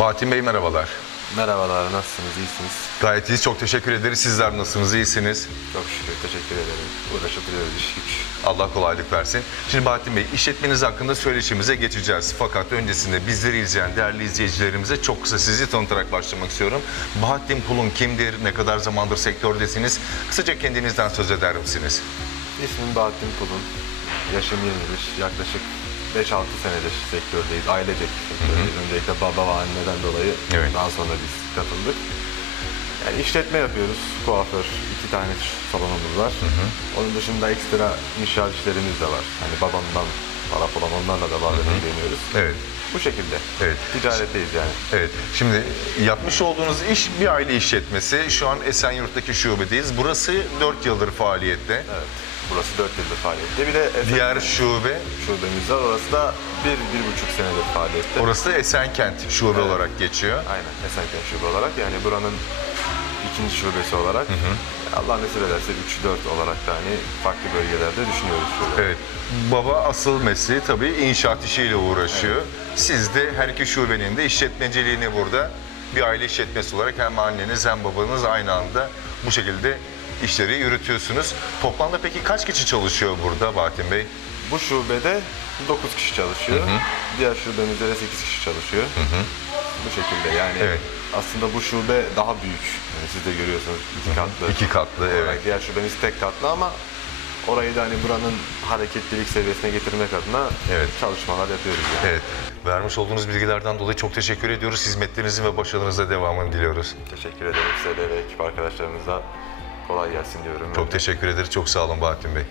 Bahattin Bey merhabalar. Merhabalar, nasılsınız? İyisiniz? Gayet iyiyiz. Çok teşekkür ederiz. Sizler nasılsınız? İyisiniz. Çok şükür, teşekkür ederim. Uğraşıp duruyoruz iş güç. Allah kolaylık versin. Şimdi Bahattin Bey, işletmeniz hakkında söyleşimize geçeceğiz. Fakat öncesinde bizleri izleyen değerli izleyicilerimize çok kısa sizi tanıtarak başlamak istiyorum. Bahattin Pulun kimdir? Ne kadar zamandır sektördesiniz? Kısaca kendinizden söz eder misiniz? İsmim Bahattin Kulun. Yaşım 21. Yaklaşık 5-6 senedir sektördeyiz. Ailecek sektördeyiz. Öncelikle baba ve anneden dolayı Evet. daha sonra biz katıldık. Yani işletme yapıyoruz. Kuaför, iki tane salonumuz var. Onun dışında ekstra inşaat işlerimiz de var. Hani babamdan para falan onlarla da bazen ilgileniyoruz. Evet. Bu şekilde. Evet. Ticaretteyiz yani. Evet. Şimdi yapmış olduğunuz iş bir aile işletmesi. Şu an Esenyurt'taki şubedeyiz. Burası 4 yıldır faaliyette. Evet. Burası 4 yıldır faaliyette. Bir de Esenler Diğer şube, şubemiz var. Orası da 1-1,5 senedir faaliyette. orası Esenkent şube olarak geçiyor. Aynen Esenköy şube olarak. Yani buranın ikinci şubesi olarak. Allah nasip ederse 3-4 olarak da hani farklı bölgelerde düşünüyoruz şube. Evet. Baba asıl mesleği tabii inşaat işiyle uğraşıyor. Siz de her iki şubenin de işletmeciliğini burada bir aile işletmesi olarak hem anneniz hem babanız aynı anda bu şekilde işleri yürütüyorsunuz. Toplamda peki kaç kişi çalışıyor burada Bahattin Bey? Bu şubede 9 kişi çalışıyor. Diğer şubemizde de 8 kişi çalışıyor. Bu şekilde yani Evet. aslında bu şube daha büyük. Yani siz de görüyorsunuz iki katlı. İki katlı, Olarak evet. Diğer şubemiz tek katlı ama orayı da hani buranın hareketlilik seviyesine getirmek adına Evet. çalışmalar yapıyoruz yani. Evet. Vermiş olduğunuz bilgilerden dolayı çok teşekkür ediyoruz. Hizmetlerinizin ve başarınıza devamını diliyoruz. Teşekkür ederim size de ve ekip arkadaşlarımıza kolay gelsin diyorum. Çok teşekkür ederiz. Çok sağ olun Bahattin Bey.